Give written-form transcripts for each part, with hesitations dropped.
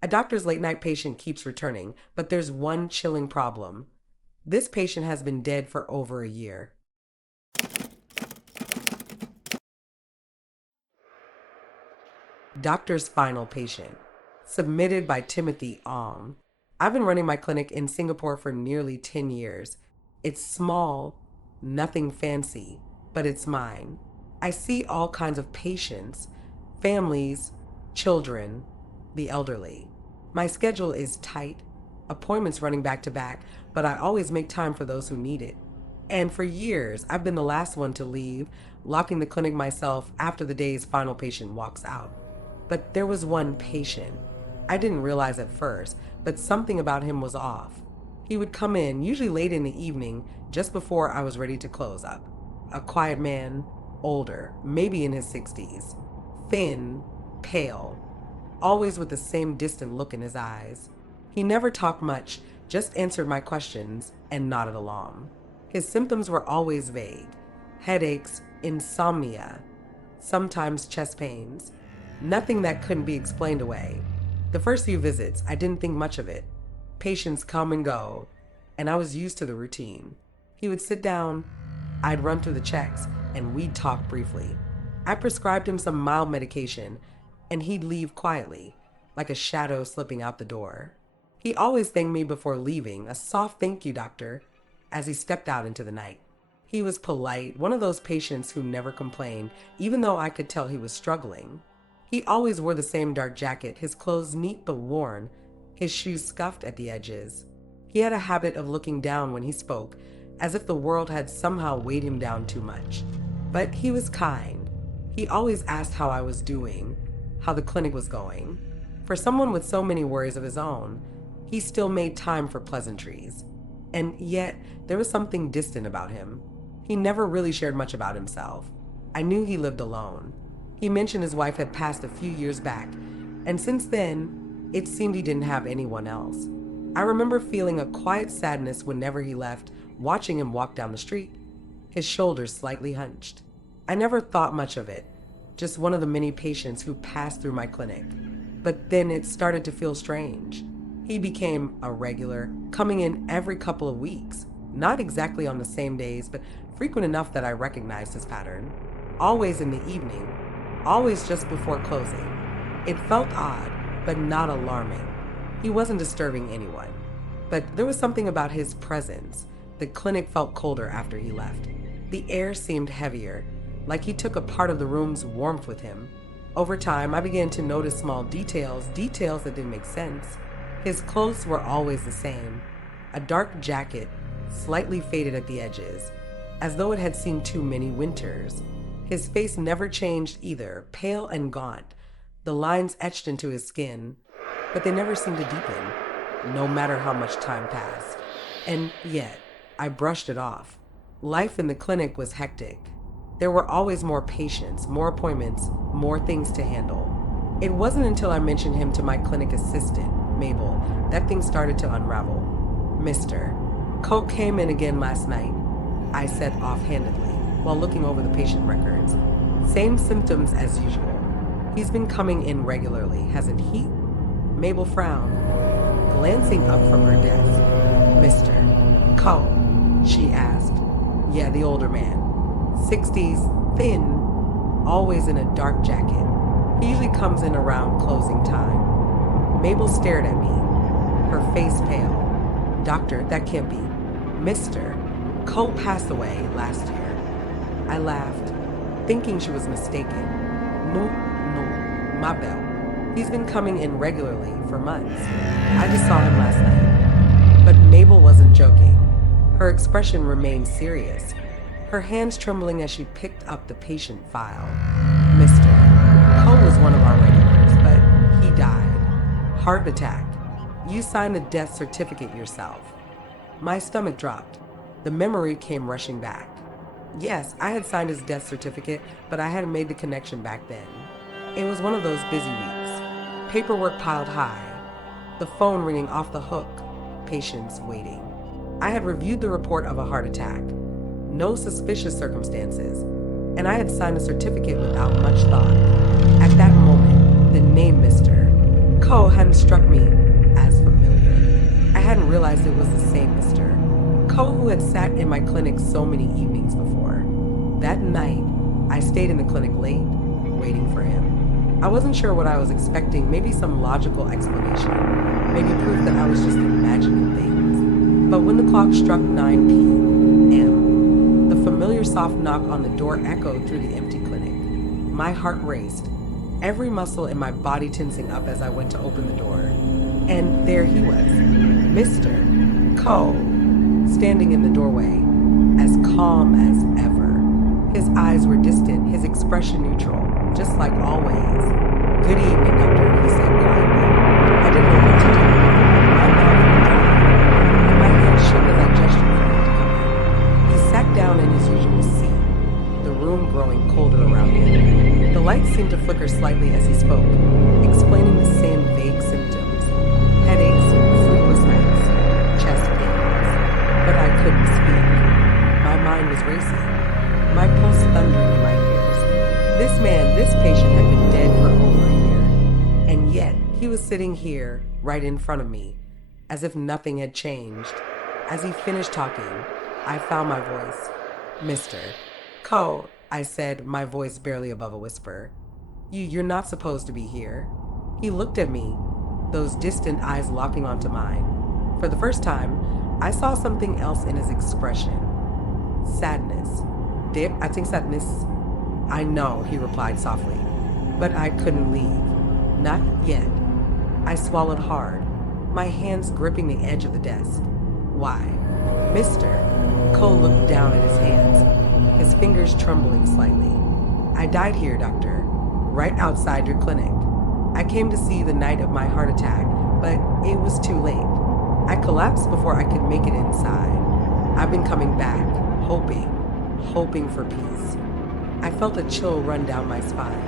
A doctor's late night patient keeps returning, but there's one chilling problem. This patient has been dead for over a year. Doctor's final patient. Submitted by Timothy Ong. I've been running my clinic in Singapore for nearly 10 years. It's small, nothing fancy, but it's mine. I see all kinds of patients, families, children, the elderly. My schedule is tight, appointments running back to back, but I always make time for those who need it. And for years, I've been the last one to leave, locking the clinic myself after the day's final patient walks out. But there was one patient. I didn't realize at first, but something about him was off. He would come in, usually late in the evening, just before I was ready to close up. A quiet man, older, maybe in his 60s. Thin, pale, always with the same distant look in his eyes. He never talked much, just answered my questions and nodded along. His symptoms were always vague: headaches, insomnia, sometimes chest pains. Nothing that couldn't be explained away. The first few visits, I didn't think much of it. Patients come and go, and I was used to the routine. He would sit down, I'd run through the checks, and we'd talk briefly. I prescribed him some mild medication, and he'd leave quietly, like a shadow slipping out the door. He always thanked me before leaving, a soft "thank you, doctor," as he stepped out into the night. He was polite, one of those patients who never complained, even though I could tell he was struggling. He always wore the same dark jacket, his clothes neat but worn, his shoes scuffed at the edges. He had a habit of looking down when he spoke, as if the world had somehow weighed him down too much. But he was kind. He always asked how I was doing, how the clinic was going. For someone with so many worries of his own, he still made time for pleasantries. And yet, there was something distant about him. He never really shared much about himself. I knew he lived alone. He mentioned his wife had passed a few years back, and since then, it seemed he didn't have anyone else. I remember feeling a quiet sadness whenever he left, watching him walk down the street, his shoulders slightly hunched. I never thought much of it, just one of the many patients who passed through my clinic. But then it started to feel strange. He became a regular, coming in every couple of weeks, not exactly on the same days, but frequent enough that I recognized his pattern. Always in the evening, always just before closing. It felt odd, but not alarming. He wasn't disturbing anyone. But there was something about his presence. The clinic felt colder after he left. The air seemed heavier, like he took a part of the room's warmth with him. Over time, I began to notice small details that didn't make sense. His clothes were always the same. A dark jacket, slightly faded at the edges, as though it had seen too many winters. His face never changed either, pale and gaunt, the lines etched into his skin, but they never seemed to deepen, no matter how much time passed. And yet, I brushed it off. Life in the clinic was hectic. There were always more patients, more appointments, more things to handle. It wasn't until I mentioned him to my clinic assistant, Mabel, that things started to unravel. "Mister, Coke came in again last night," I said offhandedly, while looking over the patient records. "Same symptoms as usual. He's been coming in regularly, hasn't he?" Mabel frowned, glancing up from her desk. "Mr. Coe?" she asked. "Yeah, the older man. 60s, thin, always in a dark jacket. He usually comes in around closing time." Mabel stared at me, her face pale. "Doctor, that can't be. Mr. Coe passed away last year." I laughed, thinking she was mistaken. "No, my belle. He's been coming in regularly for months. I just saw him last night." But Mabel wasn't joking. Her expression remained serious, her hands trembling as she picked up the patient file. "Mr. Coe was one of our regulars, but he died. Heart attack. You signed the death certificate yourself." My stomach dropped. The memory came rushing back. Yes, I had signed his death certificate, but I hadn't made the connection back then. It was one of those busy weeks. Paperwork piled high, the phone ringing off the hook, patients waiting. I had reviewed the report of a heart attack, no suspicious circumstances, and I had signed a certificate without much thought. At that moment, the name Mr. Ko hadn't struck me as familiar. I hadn't realized it was the same Mr. Ko who had sat in my clinic so many evenings before. That night, I stayed in the clinic late, waiting for him. I wasn't sure what I was expecting, maybe some logical explanation, maybe proof that I was just imagining things. But when the clock struck 9 p.m., the familiar soft knock on the door echoed through the empty clinic. My heart raced, every muscle in my body tensing up as I went to open the door. And there he was, Mr. Ko, standing in the doorway, as calm as ever. His eyes were distant, his expression neutral, just like always. "Good evening, doctor," he said quietly. I didn't know what to do. My mouth was dry, and my hands shook as I gestured for him to come in. He sat down in his usual seat, the room growing colder around him. The lights seemed to flicker slightly as he spoke, explaining the same vague symptoms: headaches, sleepless nights, chest pains. But I couldn't speak. My mind was racing, my pulse thundering in my ears. This patient had been dead for over a year, and yet he was sitting here, right in front of me, as if nothing had changed. As he finished talking, I found my voice. "Mr. Ko," I said, my voice barely above a whisper. You're not supposed to be here." He looked at me, those distant eyes locking onto mine. For the first time, I saw something else in his expression. Sadness. I think sadness. "I know," he replied softly, but I couldn't leave. Not yet. I swallowed hard, my hands gripping the edge of the desk. "Why?" Mr. Ko looked down at his hands, his fingers trembling slightly. "I died here, doctor, right outside your clinic. I came to see you the night of my heart attack, but it was too late. I collapsed before I could make it inside. I've been coming back, hoping for peace." I felt a chill run down my spine.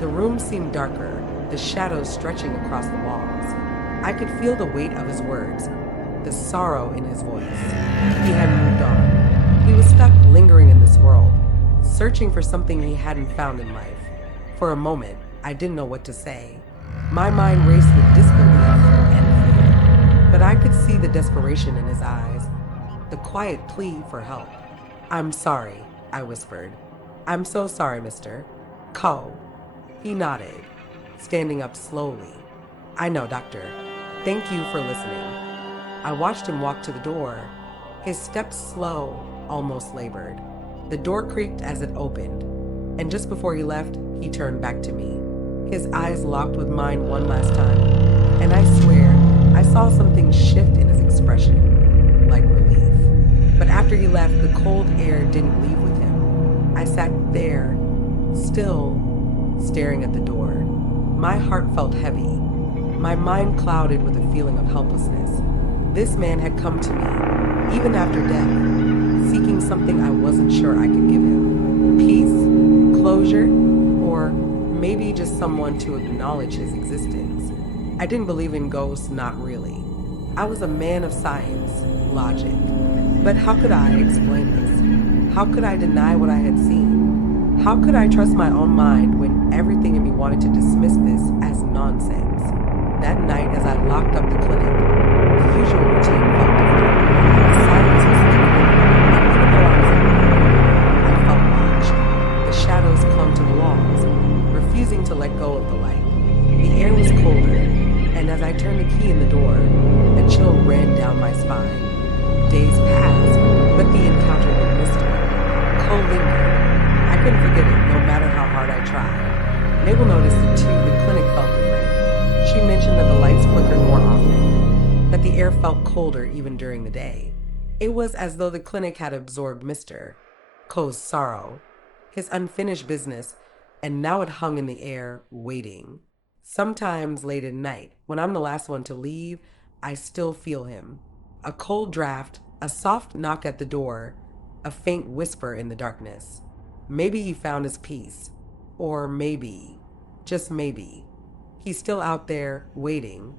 The room seemed darker, the shadows stretching across the walls. I could feel the weight of his words, the sorrow in his voice. He had moved on. He was stuck lingering in this world, searching for something he hadn't found in life. For a moment, I didn't know what to say. My mind raced with disbelief and fear, but I could see the desperation in his eyes, the quiet plea for help. "I'm sorry," I whispered. "I'm so sorry, Mr. Ko." He nodded, standing up slowly. "I know, doctor. Thank you for listening." I watched him walk to the door, his steps slow, almost labored. The door creaked as it opened, and just before he left, he turned back to me. His eyes locked with mine one last time, and I swear I saw something shift in his expression, like relief. But after he left, the cold air didn't leave with him. I sat there, still, staring at the door. My heart felt heavy, my mind clouded with a feeling of helplessness. This man had come to me, even after death, seeking something I wasn't sure I could give him. Peace, closure, or maybe just someone to acknowledge his existence. I didn't believe in ghosts, not really. I was a man of science, logic. But how could I explain this? How could I deny what I had seen? How could I trust my own mind when everything in me wanted to dismiss this as nonsense? That night, as I locked up the clinic, the usual routine felt different. The silence was thicker, and even though I was alone, I felt watched. The shadows clung to the walls, refusing to let go of the light. The air was colder, and as I turned the key in the door, a chill ran down my spine. Days passed, but the encounter with Mr. Ko lingered. I couldn't forget it, no matter how hard I tried. Mabel noticed it too. The clinic felt different. She mentioned that the lights flickered more often, that the air felt colder even during the day. It was as though the clinic had absorbed Mr. Ko's sorrow, his unfinished business, and now it hung in the air, waiting. Sometimes late at night, when I'm the last one to leave, I still feel him. A cold draft, a soft knock at the door, a faint whisper in the darkness. Maybe he found his peace. Or maybe, just maybe, he's still out there waiting,